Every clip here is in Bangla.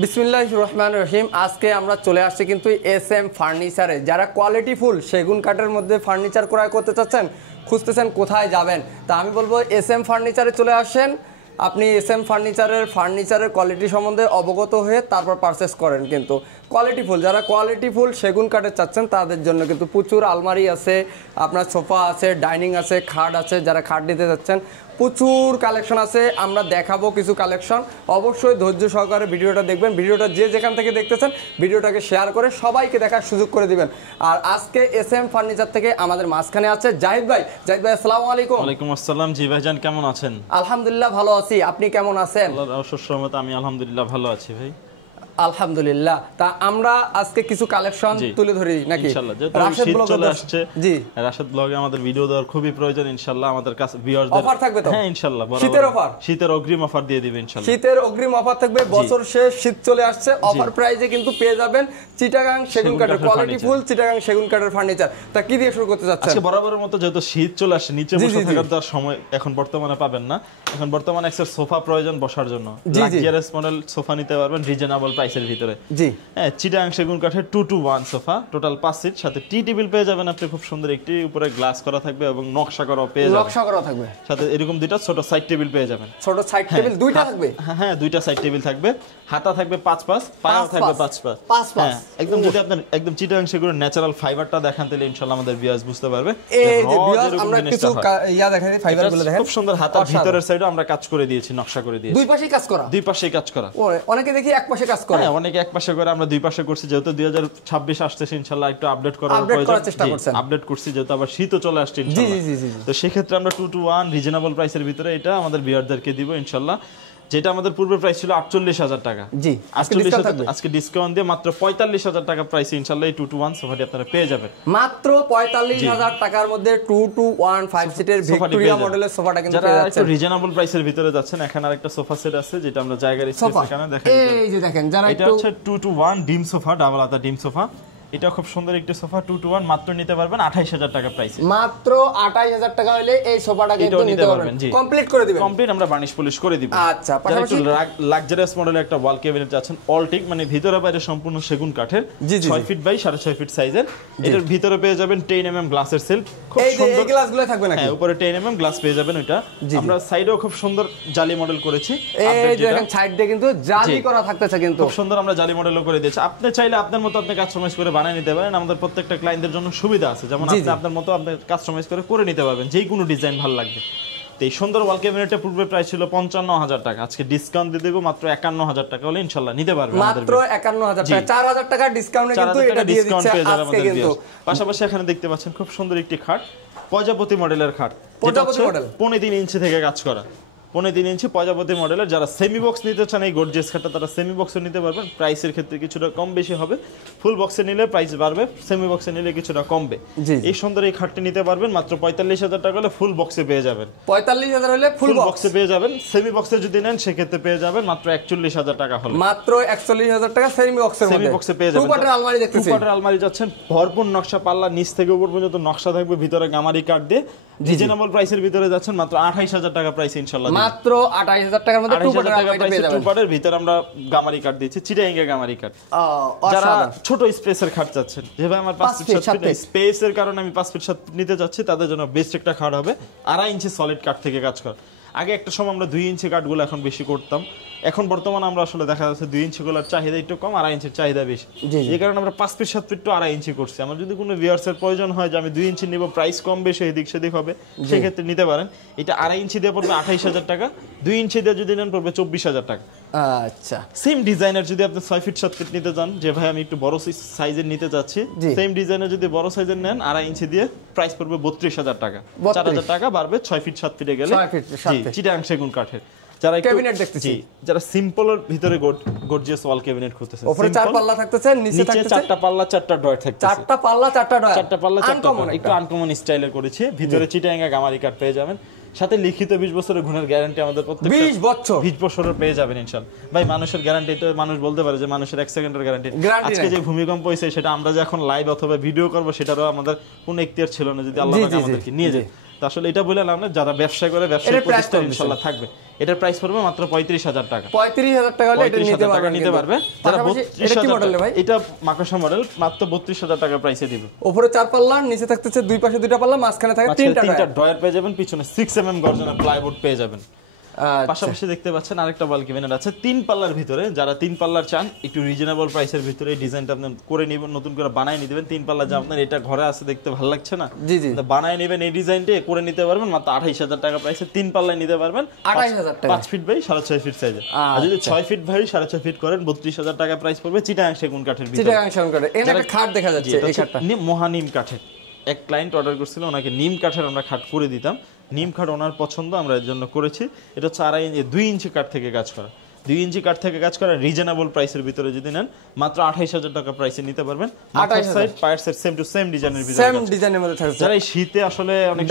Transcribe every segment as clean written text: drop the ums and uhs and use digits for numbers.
বিসমিল্লাহির রহমানির রহিম। আজকে আমরা চলে আসছি কিন্তু এসএম ফার্নিচারে। যারা কোয়ালিটিফুল সেগুন কাঠের মধ্যে ফার্নিচার ক্রয় করতে চাচ্ছেন, খুঁজতেছেন কোথায় যাবেন, তা আমি বলবো এসএম ফার্নিচারে চলে আসেন। আপনি এসএম ফার্নিচারের কোয়ালিটি সম্বন্ধে অবগত হয়ে তারপর পারচেস করেন। কিন্তু কোয়ালিটিফুল, যারা কোয়ালিটিফুল সেগুন কাঠের চাচ্ছেন তাদের জন্য কিন্তু প্রচুর আলমারি আছে, আপনার সোফা আছে, ডাইনিং আছে, খাট আছে। যারা খাট নিতে চাচ্ছেন প্রচুর কালেকশন আছে, আমরা দেখাবো কিছু কালেকশন। অবশ্যই ধৈর্য সহকারে ভিডিওটা দেখবেন। ভিডিওটা যে যেখান থেকে দেখতেছেন ভিডিওটাকে শেয়ার করে সবাইকে দেখার সুযোগ করে দিবেন। আর আজকে এসএম ফার্নিচার থেকে আমাদের মাঝখানে আছে জাহিদ ভাই। জাহিদ ভাই আসসালামু আলাইকুম। ওয়ালাইকুম আসসালাম। জি ভাইজান, কেমন আছেন? আলহামদুলিল্লাহ ভালো আছি, আপনি কেমন আছেন? আল্লাহর অশেষ রহমতে আমি আলহামদুলিল্লাহ ভালো আছি ভাই। আলহামদুলিল্লাহ। তা আমরা আজকে কিছু কালেকশন তুলে ধরি নাকি? ইনশাআল্লাহ, যেহেতু শীত চলে আসছে, জি রাশেদ ব্লগে আমাদের ভিডিও দেওয়ার খুবই প্রয়োজন। ইনশাআল্লাহ আমাদের কাছে ভিউয়ারদের অফার থাকবে তো? হ্যাঁ ইনশাআল্লাহ, শীতের অফার, শীতের অগ্রিম অফার দিয়ে দিবেন ইনশাআল্লাহ। শীতের অগ্রিম অফার থাকবে, বছর শেষ শীত চলে আসছে, অফার প্রাইসে কিন্তু পেয়ে যাবেন চিটাগাং সেগুন কাঠের কোয়ালিটিফুল চিটাগাং সেগুন কাঠের ফার্নিচার। তা কি দিয়ে শুরু করতে যাচ্ছেন? আজকে বরাবরের মতো যেহেতু শীত চলে আসছে, নিচে বসে থাকার তো সময় এখন বর্তমানে পাবেন না। এখন বর্তমানে একটা সোফা প্রয়োজন বসার জন্য, লাক্সারিয়াস মডেল সোফা নিতে পারবেন রিজনেবল প্রাইসের ভিতরে। জি চিটাগাং সেগুন কাঠের 2-to-1 সোফা, টোটাল 5 সিট, সাথে টি টেবিল পেয়ে যাবেন আপনি খুব সুন্দর একটি, উপরে গ্লাস করা থাকবে এবং নকশা করা পেয়ে যাবেন, নকশা করা থাকবে, সাথে এরকম দুইটা ছোট সাইড টেবিল পেয়ে যাবেন। ছোট সাইড টেবিল দুইটা থাকবে? হ্যাঁ দুইটা সাইড টেবিল থাকবে, হাতা থাকবে 5-5, পায়াও থাকবে 5-5। হ্যাঁ একদম, যদি আপনার একদম চিটাগাং সেগুনের ন্যাচারাল ফাইবারটা দেখান তাহলে ইনশাআল্লাহ আমাদের ভিউয়ার্স বুঝতে পারবে। এই যে ভিউয়ার্স আমরা কিছু ইয়া দেখাই, ফাইবারগুলো দেখেন খুব সুন্দর, হাতার ভিতরের সাইডে আমরা কাজ করে দিয়েছি, নকশা করে দিয়েছি। দুই পাশেই কাজ করা? দুই পাশেই কাজ করা। অনেকে দেখি এক পাশে কাজ করে। হ্যাঁ অনেকে এক পাশে করে, আমরা দুই পাশে করছি। যেহেতু 2026 আসতেছে ইনশাআল্লাহ একটু আপডেট করার চেষ্টা করছেন। আপডেট করছি যেহেতু আবার শীতও চলে আসছে ইনশাআল্লাহ। তো সেই ক্ষেত্রে আমরা 2-to-1 রিজনেবল প্রাইসের ভিতরে এটা আমাদের ভিউয়ারদেরকে দিব ইনশাআল্লাহ। যেটা আমাদের পূর্বে প্রাইস ছিল 48,000 টাকা, জি আজকে ডিসকাউন্ট দিয়ে মাত্র 45,000 টাকা প্রাইসে ইনশাআল্লাহ এই 2-to-1 সোফাটি আপনারা পেয়ে যাবেন। মাত্র 45,000 টাকার মধ্যে 2-to-1 5 সিটের ভিক্টোরিয়া মডেলের সোফাটা কিন্তু পেয়ে যাচ্ছেন। যারা রিজনেবল প্রাইসের ভিতরে যাচ্ছেন, এখানে আরেকটা সোফা সেট আছে যেটা আমরা জায়গার স্পেস এখানে দেখেন। এই যে দেখেন, যারা এটা হচ্ছে 2-to-1 ডিম সোফা, ডাবল হাতা ডিম সোফা। এটা খুব সুন্দর একটি সোফা, 2-to-1 মাত্র নিতে পারবেন 28,000 টাকা প্রাইসে। মাত্র 28,000 টাকা হলে এই সোফাটা কিন্তু নিতে পারবেন, কমপ্লিট করে দিবেন। কমপ্লিট আমরা বার্নিশ পলিশ করে দিব। আচ্ছা, পাশাপাশি লাক্সারিয়াস মডেলের একটা ওয়াল ক্যাবিনেট আছেন, অলটিক, মানে ভিতরে বাইরে সম্পূর্ণ সেগুন কাঠের, 6 ফিট বাই 6.5 ফিট সাইজের। এটার ভিতরে পেয়ে যাবেন 10 mm গ্লাসের সেলফ, খুব সুন্দর। এই গ্লাসগুলো থাকবে নাকি? হ্যাঁ উপরে 10 mm গ্লাস পেয়ে যাবেন ওটা। আমরা সাইডেও খুব সুন্দর জালি মডেল করেছি, এই দেখেন সাইডে কিন্তু জালি করা থাকতেছে, কিন্তু খুব সুন্দর আমরা জালি মডেলও করে দিয়েছি। আপনি চাইলে আপনার মতো আপনি কাস্টমাইজ করে বানিয়ে নিতে পারেন। আমাদের প্রত্যেকটা ক্লায়েন্টদের জন্য সুবিধা আছে, যেমন আপনি আপনার মতো আপনি কাস্টমাইজ করে নিতে পারবেন, যেই কোনো ডিজাইন ভালো লাগবে। তো এই সুন্দর ওয়াল ক্যাবিনেটটা পূর্বে প্রাইস ছিল 55,000 টাকা, আজকে ডিসকাউন্ট দিয়ে দেব মাত্র 51,000 টাকা হলে ইনশাআল্লাহ নিতে পারবেন। মাত্র 51,000 টাকা, 4,000 টাকা ডিসকাউন্টে কিন্তু এটা দিয়ে দিচ্ছে আজকে কিন্তু। পাশাপাশি এখানে দেখতে পাচ্ছেন খুব সুন্দর একটি খাট, প্রজাপতি মডেলের খাট, প্রজাপতি মডেল 3.5 ইঞ্চি থেকে কাজ করা, 3.5 ইঞ্চি প্রজাপতি মডেলের। যারা সেমি বক্স নিতে চান এই গর্জিয়াস খাটটা, তারা সেমি বক্সে নিতে পারবেন। প্রাইসের ক্ষেত্রে কিছুটা কম বেশি হবে, ফুল বক্সে নিলে প্রাইস বাড়বে, সেমি বক্সে নিলে কিছুটা কমবে। এই সুন্দর এই খাটটি নিতে পারবেন মাত্র 45,000 টাকা হলে ফুল বক্সে পেয়ে যাবেন। 45,000 হলে ফুল বক্সে পেয়ে যাবেন। সেমি বক্সে যদি নেন সেক্ষেত্রে পেয়ে যাবেন মাত্র 41,000 টাকা হলে। মাত্র 41,000 টাকা সেমি বক্সে পেয়ে যাবেন। 2 পাটের আলমারি দেখতেছি, 2 পাটের আলমারি যাচ্ছেন, ভরপুর নকশা পাল্লা, নিচ থেকে উপর পর্যন্ত নকশা থাকবে, ভিতরে গামারি কাঠ দিয়ে রিজনেবল প্রাইসের ভিতরে যাচ্ছেন মাত্র 28,000 টাকা প্রাইসে ইনশাআল্লাহ। মাত্র 28,000 টাকার মধ্যে 2 পাটের আলমারি পেয়ে যাবেন। 2 পাটের ভিতরে আমরা গামারি কাঠ দিয়েছি, চিটাগাং গামারি কাঠ। যারা ছোট স্পেসের খাট চাচ্ছেন, যেভাবে আমার 5 ফিট 7 ফিট স্পেসের কারণে আমি 5 ফিট 7 ফিট নিতে যাচ্ছি, তাদের জন্য বেস্ট একটা খাট হবে 2.5 ইঞ্চি সলিড কাঠ থেকে কাজ করা। আগে একটা সময় আমরা 2 ইঞ্চি কাঠগুলো এখন বেশি করতাম, এখন বর্তমানে আমরা আসলে দেখা যাচ্ছে 2 ইঞ্চি গুলোর চাহিদা একটু কম, 2.5 ইঞ্চির চাহিদা বেশি। এই কারণে আমরা 5 ফিট 7 ফিট টু 2.5 ইঞ্চি করছি। আমার যদি কোনো ভিউয়ার্সের প্রয়োজন হয় যে আমি 2 ইঞ্চি নিব, প্রাইস কম বেশি এদিক সেদিক হবে, সেক্ষেত্রে নিতে পারেন। এটা 2.5 ইঞ্চি দিয়ে পড়বে 28,000 টাকা, 2 ইঞ্চি দিয়ে যদি নেন পড়বে 24,000 টাকা। আচ্ছা, সেম ডিজাইনের যদি আপনি 6 ফিট 7 ফিট নিতে চান, যে ভাই আমি একটু বড় সাইজের নিতে চাচ্ছি, সেম ডিজাইনের যদি বড় সাইজের নেন 2.5 ইঞ্চি দিয়ে প্রাইস পড়বে 32,000 টাকা, 4,000 টাকা বাড়বে 6 ফিট 7 ফিটে গেলে। চিটাগাং সেগুন কাঠের যারা ক্যাবিনেট দেখতেছি, যারা সিম্পলের ভিতরে গর্জিয়াস ওয়াল ক্যাবিনেট খুঁজতেছেন, উপরে 4 পাল্লা থাকতেছে, নিচে 4টা পাল্লা 4টা ড্রয়ার থাকতেছে, 4টা পাল্লা 4টা ড্রয়ার, 4টা পাল্লা 4টা ড্রয়ার, একটু আনকমন স্টাইলের করেছি। ভিতরে চিটাগাং গামারি কাঠ পেয়ে যাবেন, সাথে লিখিত 20 বছরের গুণের গ্যারান্টি আমাদের প্রত্যেকটা 20 বছরের পেয়ে যাবেন ইনশাআল্লাহ। ভাই মানুষের গ্যারান্টি তো মানুষ বলতে পারে যে মানুষের 1 সেকেন্ডের গ্যারান্টি। আজকে যে ভূমিকম্প হইছে সেটা আমরা যখন লাইভ অথবা ভিডিও করব সেটারও আমাদের কোনো এখতিয়ার ছিল না, যদি আল্লাহ পাক আমাদেরকে নিয়ে যায়। তো আসলে এটা বলে না, যারা ব্যবসা করে ব্যবসায়ী প্রতিষ্ঠান ইনশাআল্লাহ থাকবে। এটার প্রাইস পড়বে মাত্র ৩৫,০০০ টাকা। ৩৫,০০০ টাকা হলে এটা নিতে পারবে। যারা এটা কি মডেল ভাই? এটা মাকড়সা মডেল, মাত্র ৩২,০০০ টাকা প্রাইসে দিব। উপরে 4 পাল্লা, নিচে থাকতেছে দুই পাশে দুইটা পাল্লা, মাঝখানে থাকে তিনটা ডয়ার পেয়ে যাবেন, পিছনে 6mm গর্জনের প্লাইবোর্ড পেয়ে যাবেন। পাশাপাশি দেখতে পাচ্ছেন আরেকটা বাল্কি ভ্যানের আছে 3 পাল্লার ভিতরে। যারা 3 পাল্লার চান একটু রিজনেবল প্রাইসের ভিতরে, এই ডিজাইনটা আপনি করে নেবেন, নতুন করে বানায় নিয়ে দিবেন। 3 পাল্লা যা আপনার এটা ঘরে আছে দেখতে ভালো লাগছে না, জি জি, তো বানায় নেবেন, এই ডিজাইনটা করে নিতে পারবেন মাত্র ২৮,০০০ টাকা প্রাইসে। 3 পাল্লায় নিতে পারবেন ২৮,০০০ টাকা, 5 ফিট বাই 6.5 ফিট সাইজে। আর যদি 6 ফিট বাই 6.5 ফিট করেন ৩২,০০০ টাকা প্রাইস পড়বে চিটাগাং সেগুন কাঠের ভিতরে। চিটাগাং সেগুন কাঠের এর একটা খাট দেখা যাচ্ছে, এই খাটটা মহানিম কাঠের। এক ক্লায়েন্ট অর্ডার করছিল, ওনাকে নিম কাঠের আমরা খাট করে দিতাম। নিম কাঠ ওনার পছন্দ, আমরা এর জন্য করেছি। এটা হচ্ছে 2 ইঞ্চি কাঠ থেকে কাজ করা, 2 ইঞ্চি কাঠ থেকে কাজ করা, রিজনেবল প্রাইসের ভিতরে যদি নেন মাত্র ২৮,০০০ টাকা প্রাইসে নিতে পারবেন। মাথার সাইড পায়ের সাইড সেম টু সেম ডিজাইনের ভিতরে, সেম ডিজাইনের মধ্যে থাকছে। যারা এই শীতে আসলে অনেক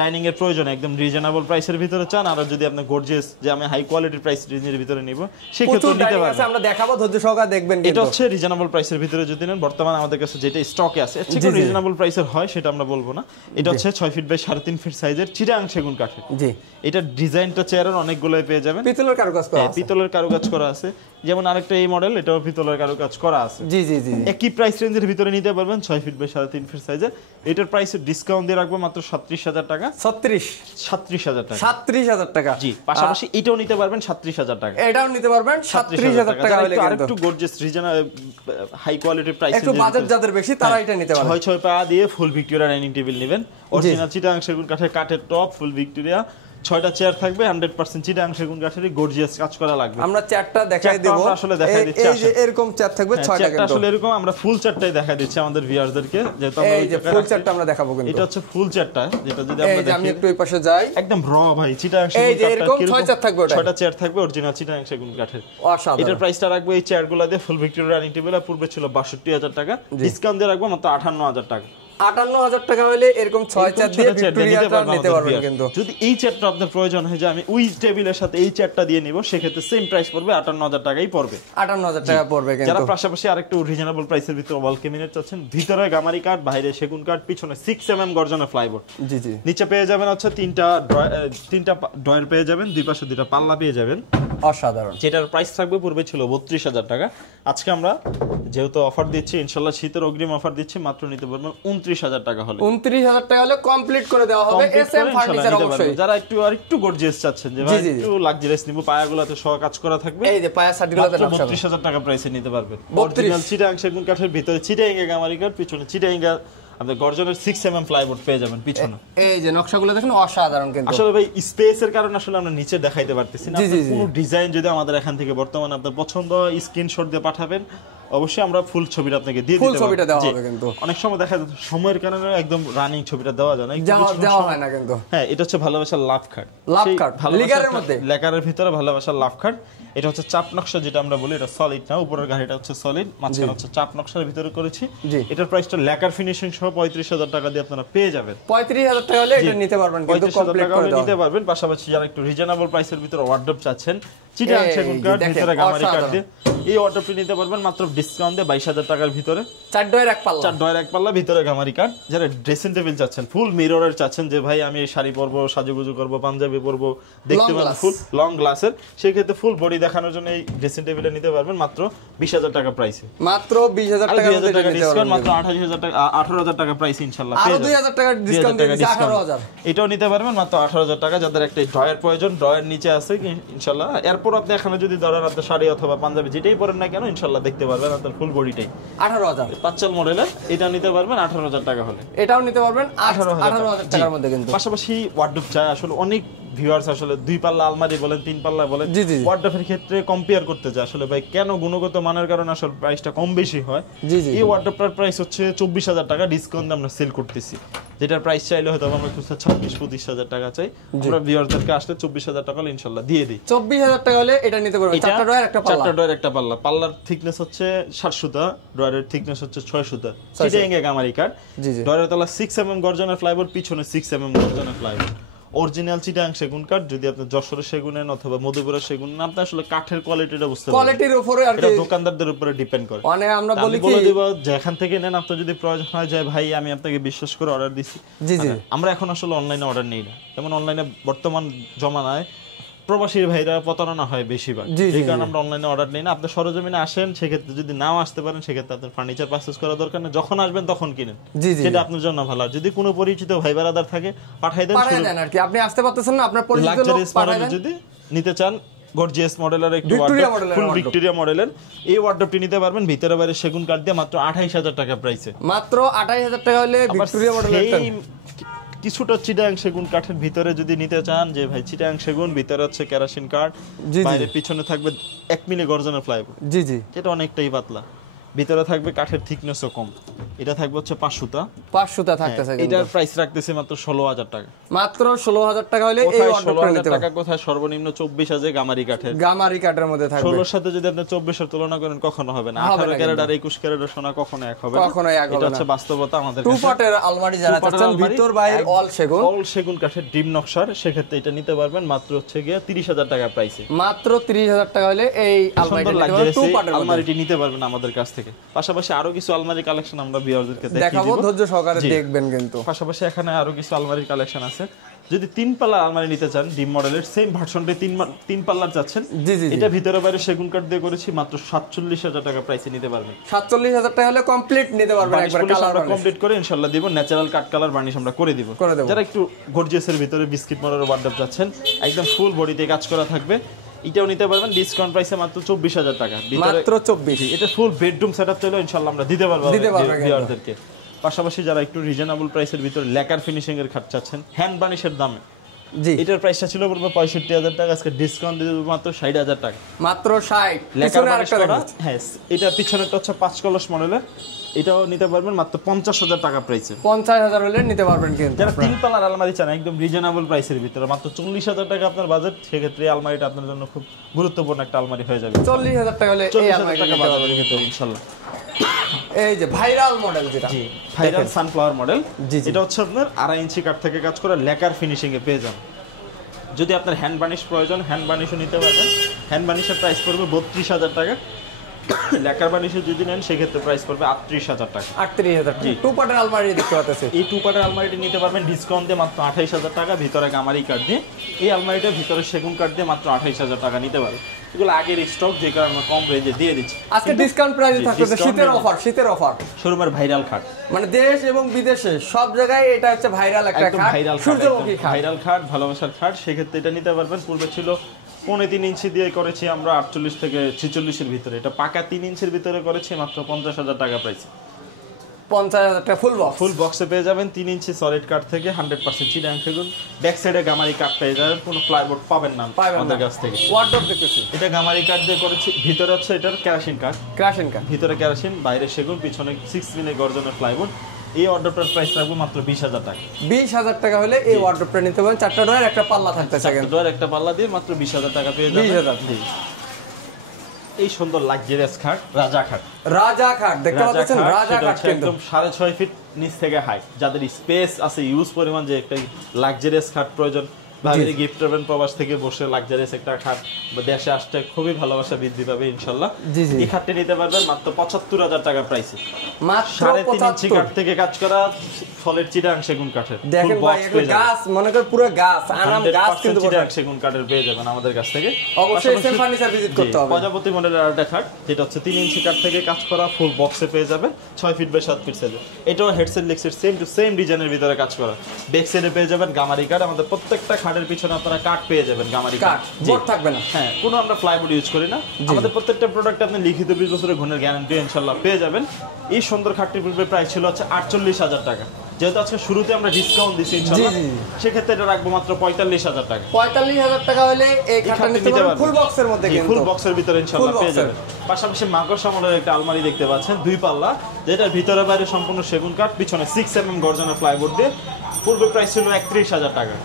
ডাইনিং এর প্রয়োজন একদম রিজনেবল প্রাইসের ভিতরে চান, আর যদি আপনি গর্জিয়াস যে আমি হাই কোয়ালিটির প্রাইস রেঞ্জের ভিতরে নিব সেই ক্ষেত্রে নিতে পারবেন। আমরা দেখাবো, ধৈর্য সহকারে দেখবেন। এটা হচ্ছে রিজনেবল প্রাইসের ভিতরে যদি নেন, বর্তমানে আমাদের কাছে যেটা স্টকে আছে এর থেকে রিজনেবল প্রাইসের হয় সেটা আমরা বলবো না। এটা হচ্ছে 6 ফিট বাই 3.5 ফিট সাইজের চিটাগাং সেগুন কাঠের। জি, এটা ডিজাইনটা চেয়ারের অনেকগুলোই পেয়ে যাবেন, পিতলের কারুকাজ করা আছে, পিতলের কারুকাজ করা আছে। যেমন আরেকটা এই মডেল, এটাও পিতলের কারুকাজ করা আছে। জি জি জি, একই প্রাইস রেঞ্জের ভিতরে নিতে পারবেন 6 ফিট বাই 3.5 ফিট সাইজের। এটার প্রাইসে ডিসকাউন্ট দিয়ে রাখবো মাত্র ৩৭,০০০ টাকা। ৩৭,০০০ টাকা, ৩৭,০০০ টাকা। জি, পাশাপাশি এটাও নিতে পারবেন ৩৭,০০০ টাকা, এটাও নিতে পারবেন ৩৭,০০০ টাকা হলে। আরেকটু গর্জিয়াস রিজনেবল হাই কোয়ালিটির প্রাইস, একটু বাজেট যাদের বেশি তারা এটা নিতে পারবে। ৬ পা দিয়ে ফুল ভিক্টোরিয়া ডাইনিং টেবিল নেবেন, অরিজিনাল চিটাগাং সেগুন কাঠের টপ ফুল ভিক্টোরিয়া। 6টা চেয়ার থাকবে 100% চিটাগাং সেগুন কাঠের গর্জিয়াস কাজ করা লাগবে। আমরা চেয়ারটা দেখাই দেব, আসলে দেখাই দিচ্ছি। এই যে এরকম চেয়ার থাকবে 6টা, কিন্তু আসলে এরকম আমরা ফুল চেয়ারটাই দেখাই দিচ্ছি আমাদের ভিউয়ারদেরকে, যেহেতু আমরা এই যে ফুল চেয়ারটা আমরা দেখাবো। কিন্তু এটা হচ্ছে ফুল চেয়ারটা, যেটা যদি আমরা দেখি, আমি একটু এই পাশে যাই, একদম র ভাই চিটাগাং সেগুন কাঠের। এই যে এরকম 6 চেয়ার থাকবে, 6টা চেয়ার থাকবে অরিজিনাল চিটাগাং সেগুন কাঠের। অসাধারণ। এটার প্রাইসটা রাখবো এই চেয়ারগুলো দিয়ে ফুল ভিক্টোরিয়া ডাইনিং টেবিল, পূর্বে ছিল ৬২,০০০ টাকা, ডিসকাউন্ট দিয়ে রাখবো মাত্র ৫৮,০০০ টাকা। ৫৮,০০০ টাকা হলে এরকম 6 চেয়ার দিয়ে ভিক্টোরিয়াটা নিতে পারবেন। কিন্তু যদি এই চেয়ারটা আপনার প্রয়োজন হয় যে আমি ওই টেবিলের সাথে এই চেয়ারটা দিয়ে নিব, সেক্ষেত্রে সেম প্রাইস পড়বে ৫৮,০০০ টাকাই পড়বে। ৫৮,০০০ টাকা পড়বে। কিন্তু যারা পাশাপাশি আরেকটু রিজনেবল প্রাইসের ভিতরে ওয়াল ক্যাবিনেট চাচ্ছেন, ভিতরে গামারি কাঠ, বাইরে সেগুন কাঠ, পিছনে 6mm গর্জনের ফ্লাইবোর্ড। জি জি, নিচে পেয়ে যাবেন হচ্ছে 3টা ড্রয়ার পেয়ে যাবেন, দুই পাশে 2টা পাল্লা পেয়ে যাবেন। অসাধারণ। যেটার প্রাইস থাকবে পূর্বে ছিল ৩২,০০০ টাকা। আজকে আমরা যেহেতু অফার দিচ্ছি, ইনশাআল্লাহ শীতের অগ্রিম অফার দিচ্ছি, মাত্র নিতে পারবেন ২৯,০০০ টাকা হলে। ২৯,০০০ টাকা হলে কমপ্লিট করে দেওয়া হবে এসএম ফার্নিচার। অবশ্যই যারা একটু গর্জিয়াস চাচ্ছেন, যে ভাই একটু লাক্সারিয়াস নিব, পায়াগুলোতে সহ কাজ করা থাকবে, এই যে পায়া সাইডগুলোতে ৩২,০০০ টাকা প্রাইসে নিতে পারবেন। অরিজিনাল চিটাগাং সেগুন কাঠের, ভিতরে চিটাগাং গামারি কাঠ, পিছনে চিটাগাং আপনি গর্জনের 6mm প্লাইবোর্ড পেয়ে যাবেন পিছনে। এই যে নকশাগুলো দেখুন অসাধারণ। কিন্তু আসলে ভাই স্পেসের কারণে আসলে আমরা নিচে দেখাইতে পারতেছি না। কোনো ডিজাইন যদি আমাদের এখান থেকে বর্তমানে আপনার পছন্দ হয়, স্ক্রিনশট দিয়ে পাঠাবেন, অবশ্যই আমরা ফুল ছবিটা আপনাকে দিয়ে দিতে পারবো। ফুল ছবিটা দেওয়া হবে। কিন্তু অনেক সময় দেখা যায় সময়ের কারণে একদম রানিং ছবিটা দেওয়া যায় না, দেওয়া হয় না। কিন্তু হ্যাঁ, এটা হচ্ছে ভালোবাসার লাভ খাট, লিগারের মধ্যে, লেকারের ভিতরে ভালোবাসার লাভ খাট। এটা হচ্ছে চাপ নকশা, যেটা আমরা বলি এটা সলিড না, উপরের গাড়িটা হচ্ছে সলিড, মাঝখানে হচ্ছে চাপ নকশার ভিতরে করেছি। এটার প্রাইসটা লেকার ফিনিশিং সহ ৩৫,০০০ টাকা দিয়ে আপনারা পেয়ে যাবেন। ৩৫,০০০ টাকা হলে এটা নিতে পারবেন, কিন্তু কমপ্লিট করে নিতে পারবেন। পাশাপাশি যারা একটু রিজনেবল প্রাইসের ভিতরে ওয়ার্ডরোব চাচ্ছেন, চিটাগাং সেগুন কাঠ, ভিতরে গামারি কাঠ দিয়ে এই ওয়ার্ডরোবটি নিতে পারবেন মাত্র ডিসকাউন্ট দিয়ে ২২,০০০ টাকার ভিতরে। 4 ডয়ের এক পাল্লা, ভিতরে গামারি কাঠ। যারা ড্রেসিং টেবিল চাচ্ছেন, ফুল মিররের চাচ্ছেন, যে ভাই আমি শাড়ি পরবো, সাজুগুজু করবো, পাঞ্জাবি পরবো, দেখতে পাবেন ফুল লং গ্লাসের, সেই ক্ষেত্রে ফুল বডি দেখানোর জন্য এই ড্রেসিং টেবিলে নিতে পারবেন মাত্র ২০,০০০ টাকা প্রাইসে। মাত্র ২০,০০০ টাকা ডিসকাউন্ট, মাত্র ২৮,০০০ টাকা, ১৮,০০০ টাকা প্রাইস ইনশাআল্লাহ। আরো ২০০০ টাকা ডিসকাউন্ট দিয়ে দিচ্ছি, ১৮,০০০। এটাও নিতে পারবেন মাত্র ১৮,০০০ টাকা। যাদের একটা ড্রয়ার প্রয়োজন, ড্রয়ার নিচে আছে ইনশাআল্লাহ। এরপর আপনি এখানে যদি ধরেন আপনার শাড়ি অথবা পাঞ্জাবি যেটাই পরেন না কেন, ইনশাআল্লাহ দেখতে পারবেন আপনার ফুল বডিটাই। ১৮,০০০ পাঁচচাল মডেলের এটা নিতে পারবেন ১৮,০০০ টাকা হলে। এটাও নিতে পারবেন ১৮,০০০ টাকার মধ্যে। কিন্তু পাশাপাশি ওয়ার্ডরোব চাই আসলে অনেক ভিউয়ার্স, আসলে 2 পাল্লা আলমারি বলেন, 3 পাল্লা বলেন, ওয়ার্ডরোবের ক্ষেত্রে কম্পেয়ার করতে চায় আসলে ভাই কেন গুণগত মানের কারণে আসলে প্রাইসটা কম বেশি হয়। এই ওয়ার্ডরোবটার প্রাইস হচ্ছে ২৪,০০০ টাকা, ডিসকাউন্ট আমরা সেল করতেছি। যেটার প্রাইস চাইলে হয়তো আমরা ২৬-২৫,০০০ টাকা চাই, আমরা ভিউয়ারদেরকে আসলে ২৪,০০০ টাকা হলে ইনশাআল্লাহ দিয়ে দিই। ২৪,০০০ টাকা হলে এটা নিতে পারবেন। 4টা ড্রয়ার একটা পাল্লা, 4টা ড্রয়ার একটা পাল্লা। পাল্লার থিকনেস হচ্ছে 7 সুতা, ড্রয়ারের থিকনেস হচ্ছে 6 সুতা। চিটাগাং গামারি কাঠ, ড্রয়ারের তলা 6mm গর্জনের ফ্লাইবোর্ড, পিছনে 6mm গর্জনের ফ্লাইবোর্ড। অরিজিনাল চিটাং সেগুন কাঠ। যদি আপনি যশোরের সেগুন নেন অথবা মধুপুরের সেগুন নেন, আপনি আসলে কাঠের কোয়ালিটিটা বুঝতে পারবেন, কোয়ালিটির উপরে আর কি এটা দোকানদারদের উপরে ডিপেন্ড করে। মানে আমরা বলি কি বলে দিব যেখান থেকে নেন, আপনার যদি প্রয়োজন হয় যে ভাই আমি আপনাকে বিশ্বাস করে অর্ডার দিছি, জি জি আমরা এখন আসলে অনলাইনে অর্ডার নেই না। যেমন অনলাইনে বর্তমান জমানায় প্রবাসী ভাইরা প্রতারণা হয় বেশিরভাগ, এই কারণে আমরা অনলাইনে অর্ডার নেই না। আপনি সরজমিনে আসেন, সেক্ষেত্রে যদি নাও আসতে পারেন সেক্ষেত্রে আপনার ফার্নিচার পারচেজ করা দরকার না, যখন আসবেন তখন কিনেন, সেটা আপনার জন্য ভালো। আর যদি কোনো পরিচিত ভাই বারাদার থাকে পাঠাই দেন আর কি, আপনি আসতে পারতেছেন না, আপনার পরিচিত লোক পাঠাই দেন। যদি নিতে চান গর্জিয়াস মডেলের একটু ফুল ভিক্টোরিয়া মডেলের এই ওয়ার্ডরোবটি নিতে পারবেন, ভিতরে বাইরে সেগুন কাঠ দিয়ে মাত্র 28000 টাকা প্রাইসে। মাত্র 28000 টাকা হলে ভিক্টোরিয়া মডেলের কিছুটা চিটাং সেগুন কাঠের ভিতরে যদি নিতে চান যে ভাই চিটাং সেগুন, ভিতরে হচ্ছে কেরোসিন কাঠ, বাইরে পিছনে থাকবে 1 মিলি গর্জনের প্লাইউড, জি জি, এটা অনেকটাই পাতলা, ভিতরে থাকবে কাঠের থিকনেসও কম। এটা থাকবে হচ্ছে 5 সুতা থাকতেছে, এটার প্রাইস রাখতেছে মাত্র 16000 টাকা। মাত্র 16000 টাকা হলে এই ওয়ার্ডরোবটা নিতে টাকা কোথায় সর্বনিম্ন 24 গামারি কাঠের মধ্যে থাকবে। 16 সাথে যদি আপনি 24 এর তুলনা করেন কখনো হবে না। 18 ক্যারেট আর 21 ক্যারেটের সোনা কখনো এক হবে না, এটা হচ্ছে বাস্তবতা আমাদের কাছে। টু পার্টের আলমারি যারা চাচ্ছেন ভিতর বাইরে অল সেগুন কাঠের ডিম নকশার, সেক্ষেত্রে এটা নিতে পারবেন মাত্র হচ্ছে গিয়ে 30000 টাকা প্রাইসে। মাত্র 30000 টাকা হলে এই আলমারিটি নিতে পারবেন আমাদের কাছ থেকে। পাশাপাশি আরো কিছু আলমারি কালেকশন আমরা ভিউয়ারদেরকে দেখাবো, ধৈর্য সহকারে দেখবেন কিন্তু। পাশাপাশি এখানে আরো কিছু আলমারির কালেকশন আছে। যদি 3 পাল্লা আলমারি নিতে চান ডিম মডেলের সেম ভার্সনটি 3 পাল্লার চাচ্ছেন, এটা ভিতরে বাইরে সেগুন কাঠ দিয়ে করেছি, মাত্র 47000 টাকা প্রাইসে নিতে পারবেন। 47000 টাকা হলে কমপ্লিট নিতে পারবেন, একবার কালার কমপ্লিট করে ইনশাআল্লাহ দিব, ন্যাচারাল কাট কালার বার্নিশ আমরা করে দিব। যারা একটু গর্জিয়াসের ভিতরে বিস্কিট মডেলের ওয়ার্ডরোব চাচ্ছেন, একদম ফুল বডিতে কাজ করা থাকবে, এটাও নিতে পারবেন ডিসকাউন্ট প্রাইসে মাত্র 24000 টাকা। মাত্র 24, এটা ফুল বেডরুম সেটআপ চাইলে ইনশাআল্লাহ আমরা দিতে পারবো ভিউয়ারদেরকে। পাশাপাশি যারা একটু রিজনেবল প্রাইসের ভিতরে লেকার ফিনিশিং এর খাট চাচ্ছেন হ্যান্ড বার্নিশের দামে, জি এটার প্রাইসটা ছিল পড়বে 65000 টাকা, আজকে ডিসকাউন্ট দিয়ে দেব মাত্র 60000 টাকা। মাত্র 60 লেকার বার্নিশ করা, হ্যাঁ এটা পিছনেরটা হচ্ছে 5 কলস মডেলের, এটাও নিতে পারবেন মাত্র 50000 টাকা প্রাইসে। 50000 হলে নিতে পারবেন কিন্তু। যারা 3 পাল্লার আলমারি চান একদম রিজনেবল প্রাইসের ভিতরে, মাত্র 40000 টাকা আপনার বাজেট, সেক্ষেত্রে এই আলমারিটা আপনার জন্য খুব গুরুত্বপূর্ণ একটা আলমারি হয়ে যাবে। 40000 টাকা হলে এই আলমারিটা নিতে পারবেন কিন্তু ইনশাআল্লাহ। এই যে ভাইরাল মডেল, যেটা জি ভাইরাল সানফ্লাওয়ার মডেল, এটা হচ্ছে আপনার 2.5 ইঞ্চি কাঠ থেকে কাজ করা লেকার ফিনিশিং এ পেয়ে যান। যদি আপনার হ্যান্ড বার্নিশ প্রয়োজন হ্যান্ড বার্নিশও নিতে পারবেন, হ্যান্ড বার্নিশের প্রাইস পড়বে 32000 টাকা। লেকার বার্নিশে যদি নেন সেক্ষেত্রে প্রাইস পড়বে 38000 টাকা। 38000 জি। টু পার্টের আলমারি দেখতে পাচ্ছেন, এই টু পার্টের আলমারিটি নিতে পারবেন ডিসকাউন্ট দিয়ে মাত্র 28000 টাকা, ভিতরে গামারি কাঠ দিয়ে। এই আলমারিটা ভিতরে সেগুন কাঠ দিয়ে মাত্র 28000 টাকা নিতে পারবেন। এগুলো আগের স্টক, যে কারণে আমরা কম রেঞ্জে দিয়ে দিচ্ছি। আজকে ডিসকাউন্ট প্রাইসে থাকবে, শীতের অফার শোরুমের ভাইরাল খাট, মানে দেশ এবং বিদেশে সব জায়গায় এটা হচ্ছে ভাইরাল একটা খাট, সূর্যমুখী খাট, ভাইরাল খাট, ভালোবাসার খাট। সেক্ষেত্রে এটা নিতে পারবেন। পূর্বে ছিল 3.5 ইঞ্চি দিয়ে করেছি আমরা 48 থেকে 46 এর ভিতরে, এটা পাকা 3 ইঞ্চির ভিতরে করেছি মাত্র 50000 টাকা প্রাইস। 50000 টাকা ফুল বক্সে পেয়ে যাবেন 3 ইঞ্চি সলিড কাঠ থেকে 100% চিটাং সেগুন। ব্যাক সাইডে গামারি কাঠ পেয়ে যাবেন, কোনো প্লাইবোর্ড পাবেন না আমাদের কাছ থেকে। ওয়ার্ডরোব দেখতেছি, এটা গামারি কাঠ দিয়ে করেছি, ভিতরে হচ্ছে এটার কেরোসিন কাঠ, ভিতরে কেরোসিন, বাইরে সেগুন, পিছনে 6 মিলি গর্জনের প্লাইবোর্ড। এই অর্ডারটার প্রাইস রাখবো মাত্র 20000 টাকা। 20000 টাকা হলে এই অর্ডারটা নিতে পারেন। 4টা ডোর একটা পাল্লা থাকতেছে, 4টা ডোর একটা পাল্লা দিয়ে মাত্র 20000 টাকা পেয়ে যাবেন। 20000 জি। এই সুন্দর লাক্সারিয়াস খাট, রাজা খাট দেখতে পাচ্ছেন, রাজা খাট একদম 6.5 ফিট নিচ থেকে হাইট, যাদের স্পেস আছে ইউজ পরিমাণ, যে একটা লাক্সারিয়াস খাট প্রয়োজন, ভাবি গিফট করবেন প্রবাস থেকে বসে লাক্সারিয়াস একটা খাট, দেশে আসতে খুবই ভালোবাসা বৃদ্ধি পাবে ইনশাআল্লাহ। এই খাটটি নিতে পারবেন মাত্র 75000 টাকা প্রাইসে। মাত্র 3.5 ইঞ্চি কাঠ থেকে কাজ করা সলিড চিটাং সেগুন কাঠের। দেখেন ভাই, এগুলো গাছ মনে করে পুরো গাছ, আনাম গাছ কিন্তু চিটাং সেগুন কাঠের পেয়ে যাবেন আমাদের কাছ থেকে। অবশ্যই এসএম ফার্নিচার ভিজিট করতে হবে। প্রজাপতি মডেলের আরেকটা খাট, যেটা হচ্ছে 3 ইঞ্চি কাঠ থেকে কাজ করা, ফুল বক্সে পেয়ে যাবেন 6 ফিট বাই 7 ফিট সাইজে। এটাও হেডসেট লেক্সের সেম টু সেম ডিজাইনের ভিতরে কাজ করা। ব্যাক সাইডে পেয়ে যাবেন গামারি কাঠ, আমাদের প্রত্যেকটা খাটের পিছনে আপনারা কাঠ পেয়ে যাবেন গামারি কাঠ, বোর্ড থাকবে না। হ্যাঁ, কোনো আমরা প্লাইবোর্ড ইউজ করি না। আমাদের প্রত্যেকটা প্রোডাক্ট আপনি লিখিত 20 বছরের গুণের গ্যারান্টি ইনশাআল্লাহ পেয়ে যাবেন। এই সুন্দর খাটটির পূর্বে প্রাইস ছিল হচ্ছে 48000 টাকা, যেহেতু আজকে শুরুতে আমরা ডিসকাউন্ট দিছি ইনশাআল্লাহ, সেক্ষেত্রে এটা রাখবো মাত্র 45000 টাকা। 45000 টাকা হলে এই খাটটা নিতে পারবেন ফুল বক্সের মধ্যে, কিন্তু ফুল বক্সের ভিতরে ইনশাআল্লাহ পেয়ে যাবেন। পাশাপাশি মাকড়সা মডেলের একটা আলমারি দেখতে পাচ্ছেন, 2 পাল্লা, যেটার ভিতরে বাইরে সম্পূর্ণ সেগুন কাঠ, পিছনে 6mm গর্জনের প্লাইবোর্ড দিয়ে। পূর্বে প্রাইস ছিল 31000 টাকা,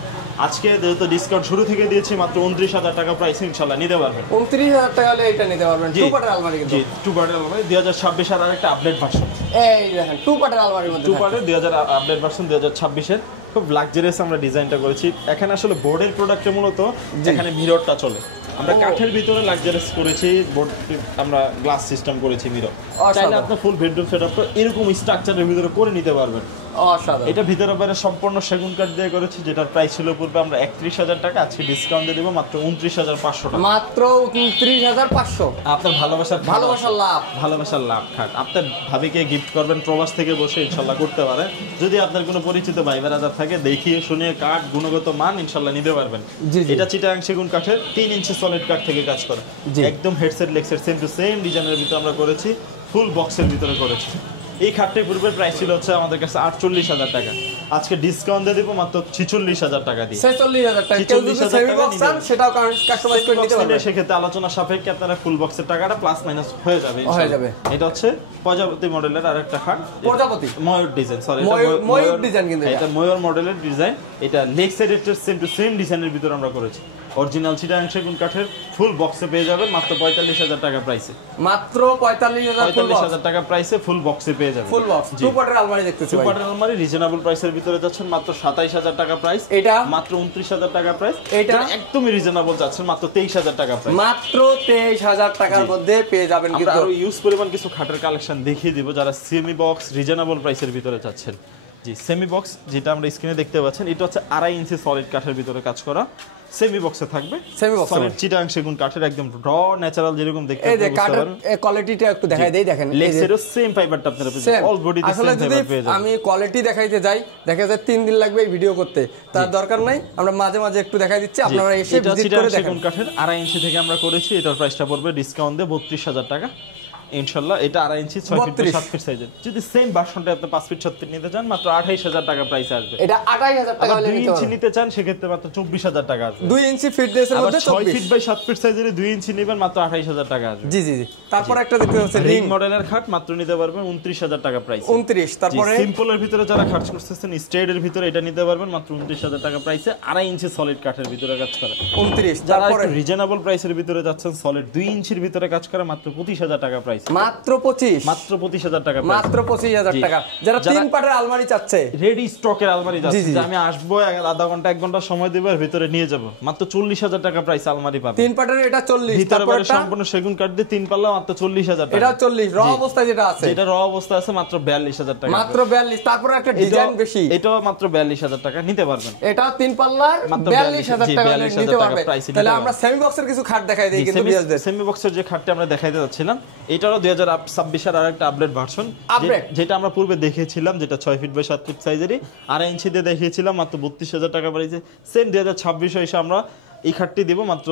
আজকে যেহেতু ডিসকাউন্ট শুরু থেকে দিয়েছি মাত্র 29000 টাকা প্রাইস ইনশাআল্লাহ নিতে পারবেন। 29000 টাকা হলে এটা নিতে পারবেন। টু পার্টের আলমারি, জি টু পার্টের আলমারি 2026 এর আরেকটা আপডেট ভার্সন। এই দেখেন টু পার্টের আলমারির মধ্যে, টু পার্টের 2000 আপডেট ভার্সন 2026 এর। খুব লাক্সারিয়াস আমরা ডিজাইনটা করেছি। এখানে আসলে বোর্ডের প্রোডাক্টে মূলত এখানে মিররটা চলে, আমরা কাঠের ভিতরে লাক্সারিয়াস করেছি, বোর্ড আমরা গ্লাস সিস্টেম করেছি মিরর। চাইলে আপনি ফুল বেডরুম সেটআপটা এরকম স্ট্রাকচারের ভিতরে করে নিতে পারবেন। এটা ভিতরে বাইরে সম্পূর্ণ সেগুন কাঠ দিয়ে করেছি, যেটার প্রাইস ছিল পূর্বে আমরা 31,000 টাকা, আজকে ডিসকাউন্ট দিয়ে দেবো মাত্র 29,500 টাকা। মাত্র 29,500। আপনার ভালোবাসার লাভ খাট আপনার ভাবিকে গিফট করবেন, প্রবাস থেকে বসে ইনশাল্লাহ করতে পারেন। যদি আপনার কোনো পরিচিত ভাই বেরাদার থাকে, দেখিয়ে শুনিয়ে কাঠ গুণগত মান ইনশাল্লাহ নিতে পারবেন। এটা চিটাগাং সেগুন কাঠের 3 ইঞ্চি সলিড কাঠ থেকে কাজ করে, একদম হেডসেট লেগসেট সেম টু সেম ডিজাইনের ভিতরে আমরা করেছি, ফুল বক্সের ভিতরে করেছি। এই খাটটির পূর্বের প্রাইস ছিল হচ্ছে আমাদের কাছে 48,000 টাকা, আজকে ডিসকাউন্ট দিয়ে দেবো মাত্র 46,000 টাকা দিয়ে। 46,000 টাকা, 46,000 টাকা বক্স চান সেটাও কাস্টমাইজ করে নিতে পারবেন। সেক্ষেত্রে আলোচনা সাপেক্ষে আপনারা ফুল বক্সের টাকাটা প্লাস মাইনাস হয়ে যাবে ইনশাআল্লাহ। এটা হচ্ছে প্রজাপতি মডেলের আরেকটা খাট, প্রজাপতি ময়ূর ডিজাইন, সরি ময়ূর ডিজাইন, কিন্তু এটা ময়ূর মডেলের ডিজাইন। এটা লেগ সাইডের সেম টু সেম ডিজাইনের ভিতরে আমরা করেছি, অরিজিনাল চিটাগাং সেগুন কাঠের ফুল বক্সে পেয়ে যাবেন মাত্র 45,000 টাকা প্রাইসে। মাত্র 45,000 টাকা প্রাইসে ফুল বক্সে পেয়ে যাবেন। ফুল বক্স টু পার্টের আলমারি দেখতেছি ভাই, টু পার্টের আলমারি রিজনেবল প্রাইসের ভিতরে যাচ্ছেন মাত্র 27,000 টাকা প্রাইস। এটা মাত্র 29,000 টাকা প্রাইস। এটা একদমই রিজনেবল যাচ্ছেন মাত্র 23,000 টাকা প্রাইস। মাত্র 23,000 টাকার মধ্যে পেয়ে যাবেন। কিন্তু আরো ইউজ পরিমাণ কিছু খাটের কালেকশন দেখিয়ে দিব যারা সেমি বক্স রিজনেবল প্রাইসের ভিতরে যাচ্ছেন। জি, সেমি বক্স যেটা আমরা স্ক্রিনে দেখতে পাচ্ছেন, এটা হচ্ছে 2.5 ইঞ্চি সলিড কাঠের ভিতরে কাজ করা, সেমি বক্সে থাকবে। সেমি বক্স সলিড চিটাগাং সেগুন কাঠের একদম র ন্যাচারাল যেরকম দেখতে পাচ্ছেন। এই যে কাঠের কোয়ালিটিটা একটু দেখাই দেই, দেখেন লেগসেরও সেম ফাইবারটা আপনারা পেয়ে অল বডিতে সেম ফাইবার পেয়ে যাবেন। আমি কোয়ালিটি দেখাইতে যাই, দেখা যায় 3 দিন লাগবে এই ভিডিও করতে, তার দরকার নাই, আমরা মাঝে মাঝে একটু দেখাই দিচ্ছি, আপনারা এসে ভিজিট করে দেখেন। সেগুন কাঠের 2.5 ইঞ্চি থেকে আমরা করেছি, এটার প্রাইসটা পড়বে ডিসকাউন্ট দিয়ে 32,000 টাকা ইনশাআল্লাহ। এটা 2.5 ইঞ্চি 6 ফিট 7 ফিট সাইজের। যদি সেম ভার্সনটা আপনি 5 ফিট 7 ফিট নিতে চান মাত্র 28,000 টাকা প্রাইস আসবে। এটা 28,000 টাকা হলে 2 ইঞ্চি নিতে চান সেক্ষেত্রে মাত্র 24,000 টাকা আসবে। 2 ইঞ্চি ফিটনেসের মধ্যে 6 ফিট বাই 7 ফিট সাইজের 2 ইঞ্চি নেবেন মাত্র 28,000 টাকা আসবে। জি জি জি। তারপর একটা দেখতে পাচ্ছেন রিং মডেলের খাট, মাত্র নিতে পারবেন 29,000 টাকা প্রাইস। 29। তারপরে সিম্পলের ভিতরে যারা খাট করতেছেন স্ট্রেটের ভিতরে এটা নিতে পারবেন মাত্র 29,000 টাকা প্রাইসে, 2.5 ইঞ্চি সলিড কাঠের ভিতরে কাজ করা 29। তারপরে রিজনেবল প্রাইসের ভিতরে যাচ্ছেন সলিড 2 ইঞ্চির ভিতরে কাজ করা মাত্র 25,000 টাকা প্রাইস। মাত্র 25,000 টাকা, মাত্র 25,000 টাকা। যারা 3 পাটের আলমারি চাচ্ছে, রেডি স্টকের আলমারি চাচ্ছে, যে আমি আসবো আধা ঘন্টা 1 ঘন্টা সময় দেব আর ভিতরে নিয়ে যাব, মাত্র 40,000 টাকা প্রাইস আলমারি পাবেন। 3 পাটের এটা 40, তারপরে সম্পূর্ণ সেগুন কাঠ দিয়ে 3 পাল্লা মাত্র 40,000 টাকা। এটা 40 র অবস্থায় যেটা আছে, যেটা র অবস্থায় আছে মাত্র 42,000 টাকা, মাত্র 42। তারপরে একটা ডিজাইন বেশি, এটাও মাত্র 42,000 টাকা নিতে পারবেন। এটা 3 পাল্লার 42,000 টাকা নিতে পারবেন। তাহলে আমরা সেমি বক্সের কিছু খাট দেখাই দেই, কিন্তু সেমি বক্সের যে খাটটা আমরা দেখাইতে যাচ্ছিলাম এটারও 2026 এর আরেকটা আপডেট ভার্সন, যেটা আমরা পূর্বে দেখেছিলাম, যেটা 6 ফিট বাই 7 ফিট সাইজেরই 2.5 ইঞ্চি দিয়ে দেখিয়েছিলাম মাত্র 32,000 টাকা প্রাইসে। সেম 2026 এসে আমরা এই খাটটি দেব মাত্র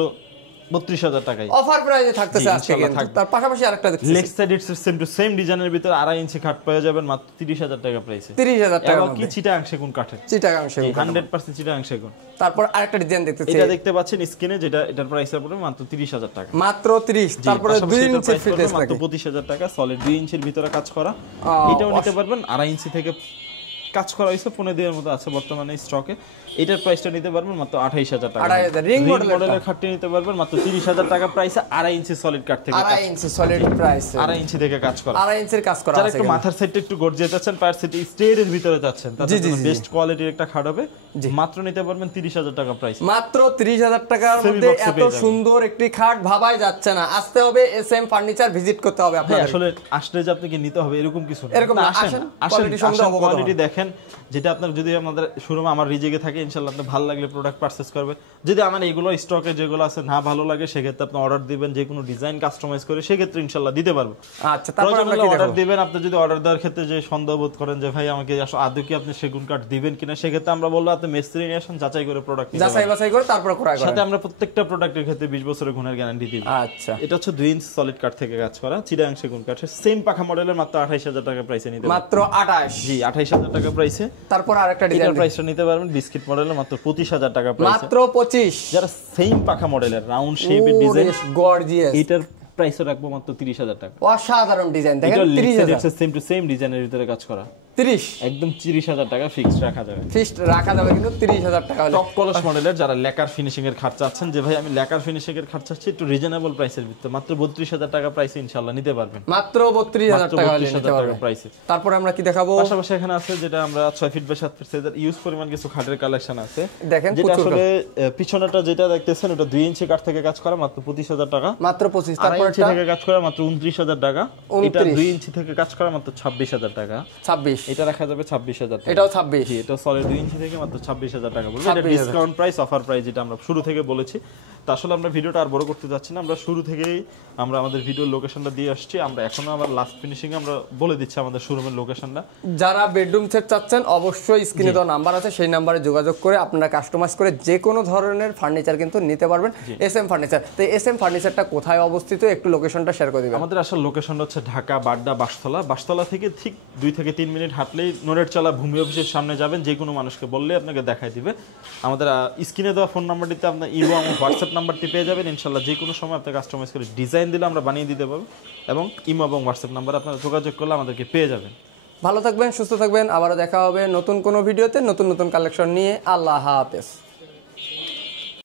32,000 টাকায় অফার প্রাইসে থাকতেছে আজকে। তার পাশাপাশি আরেকটা দেখতেছি leg side it's same to same ডিজাইনের ভিতরে 2.5 ইঞ্চি খাট পেয়ে যাবেন মাত্র 30,000 টাকা প্রাইসে। 30,000 টাকা কি চিটাগাং সেগুন কাঠের, চিটাগাং সেগুন 100% চিটাগাং সেগুন। তারপর আরেকটা ডিজাইন দেখতেছি, এটা দেখতে পাচ্ছেন স্ক্রিনে, যেটা এটার প্রাইস পড়বে মাত্র 30,000 টাকা, মাত্র 30। তারপরে 2 ইঞ্চি ফিটনেস মাত্র 25,000 টাকা, সলিড 2 ইঞ্চির ভিতরে কাজ করা, এটাও নিতে পারবেন। 2.5 ইঞ্চি থেকে কাজ করা হয়েছে, 15 দিনের মতো আছে বর্তমানে স্টকে। এটার প্রাইসটা নিতে পারবেন মাত্র 28,000 টাকা। রিং মডেলের খাটটি নিতে পারবেন মাত্র 30,000 টাকা প্রাইসে, 2.5 ইঞ্চি সলিড কাঠ থেকে, 2.5 ইঞ্চি সলিড প্রাইস, 2.5 ইঞ্চি থেকে কাজ করা, 2.5 ইঞ্চির কাজ করা আছে। যারা একটু মাথার সাইডটা একটু গর্জিয়ে যাচ্ছেন, পার সিটি স্টেডের ভিতরে যাচ্ছেন, তাদের জন্য বেস্ট কোয়ালিটির একটা খাট হবে, মাত্র নিতে পারবেন 30,000 টাকা প্রাইস। মাত্র 30,000 টাকার মধ্যে এত সুন্দর একটি খাট ভাবাই যাচ্ছে না। আসতে হবে এসএম ফার্নিচার, ভিজিট করতে হবে আপনাদের। আসলে আসলে যে আপনাকে নিতে হবে এরকম কিছু না, এরকম আসেন কোয়ালিটি দেখেন, যেটা আপনার যদি আমাদের শোরুমে আমার রিজেকে থাকে ইনশাআল্লাহ আপনার ভালো লাগলে প্রোডাক্ট পারচেজ করবেন। যদি আমার এগুলো স্টকে যেগুলো আছে না ভালো লাগে সেক্ষেত্রে আপনি অর্ডার দিবেন, যে কোনো ডিজাইন কাস্টমাইজ করে সেক্ষেত্রে ইনশাআল্লাহ দিতে পারবো। আচ্ছা, তারপর আমরা কি অর্ডার দিবেন, আপনি যদি অর্ডার দেওয়ার ক্ষেত্রে যে সন্দেহ বোধ করেন যে ভাই আমাকে আদৌ কি আপনি সেগুন কাঠ দিবেন কিনা, সেক্ষেত্রে আমরা বলবো আপনি মিস্ত্রি নিয়ে আসেন, যাচাই করে প্রোডাক্ট যাচাই বাছাই করে তারপর ক্রয় করেন। সাথে আমরা প্রত্যেকটা প্রোডাক্টের ক্ষেত্রে 20 বছরের গুণের গ্যারান্টি দিই। আচ্ছা, এটা হচ্ছে 2 ইঞ্চি সলিড কাঠ থেকে কাজ করা চিটাগাং সেগুন কাঠের সেম পাখা মডেলের, মাত্র 28,000 টাকা প্রাইসে নিতে পারবেন। মাত্র 28, জি 28,000 টাকা প্রাইসে। তারপর আরেকটা ডিজাইন প্রাইসটা নিতে পারবেন বিস্কিট মডেলের মাত্র 25,000 টাকা প্রাইসে, মাত্র 25। যারা সেম পাখা মডেলের রাউন্ড শেপের ডিজাইন গর্জিয়াস, এটার প্রাইসও রাখবো মাত্র 30,000 টাকা। অসাধারণ ডিজাইন দেখেন, 30,000 সেম টু সেম ডিজাইনের ভিতরে কাজ করা, 30 একদম 30,000 টাকা ফিক্সড রাখা যাবে। ফিক্সড রাখা যাবে কিন্তু 30,000 টাকা হলে। টপ কলস মডেলের যারা লেকার ফিনিশিং এর খাট চাচ্ছেন যে ভাই আমি লেকার ফিনিশিং এর খাট চাচ্ছি একটু রিজনেবল প্রাইসের ভিতরে, মাত্র 32,000 টাকা প্রাইসে ইনশাআল্লাহ নিতে পারবেন। মাত্র 32,000 টাকা হলে নিতে পারবেন প্রাইসে। তারপর আমরা কি দেখাবো? পাশাপাশি এখানে আছে যেটা আমরা 6 ফিট বাই 7 ফিট সাইজের ইউজ পরিমাণ কিছু খাটের কালেকশন আছে। দেখেন যেটা আসলে পিছনেটা যেটা দেখতেছেন ওটা 2 ইঞ্চি কাঠ থেকে কাজ করা, মাত্র 25,000 টাকা। মাত্র 25। তারপর ইঞ্চি থেকে কাজ করা মাত্র 29,000 টাকা। এটা 2 ইঞ্চি থেকে কাজ করা মাত্র 26,000 টাকা। 26 এটা রাখা যাবে 26,000 টাকা। এটাও 26। জি, এটা সলিড 2 ইঞ্চি থেকে মাত্র 26,000 টাকা পড়বে। এটা ডিসকাউন্ট প্রাইস, অফার প্রাইস যেটা আমরা শুরু থেকে বলেছি। তো আসলে আমরা ভিডিওটা আর বড় করতে যাচ্ছি না, আমরা শুরু থেকেই আমরা আমাদের ভিডিওর লোকেশনটা দিয়ে আসছি। আমরা এখনো আবার লাস্ট ফিনিশিং এ আমরা বলে দিচ্ছি আমাদের শোরুমের লোকেশনটা। যারা বেডরুম সেট চাচ্ছেন অবশ্যই স্ক্রিনে দেওয়া নাম্বার আছে, সেই নাম্বারে যোগাযোগ করে আপনারা কাস্টমাইজ করে যে কোনো ধরনের ফার্নিচার কিন্তু নিতে পারবেন। SM furniture. তো এসএম ফার্নিচারটা কোথায় অবস্থিত একটু লোকেশনটা শেয়ার করে দিবেন। আমাদের আসল লোকেশনটা হচ্ছে ঢাকা বাড্ডা বাসতলা। বাসতলা থেকে ঠিক 2 থেকে 3 মিনিট হাঁটলেই নড়েরচলা ভূমি অফিসের সামনে যাবেন, যে কোনো মানুষকে বললে আপনাকে দেখাই দিবে। আমাদের স্ক্রিনে দেওয়া ফোন নাম্বারটিতে আপনার ইমো এবং হোয়াটসঅ্যাপ নাম্বারটি পেয়ে যাবেন। ইনশাআল্লাহ যে কোনো সময় আপনি কাস্টমাইজ করে ডিজাইন দিলে আমরা বানিয়ে দিতে পারবো, এবং ইমো এবং হোয়াটসঅ্যাপ নাম্বার আপনারা যোগাযোগ করলে আমাদেরকে পেয়ে যাবেন। ভালো থাকবেন, সুস্থ থাকবেন, আবারও দেখা হবে নতুন কোনো ভিডিওতে নতুন নতুন কালেকশন নিয়ে। আল্লাহ হাফেজ।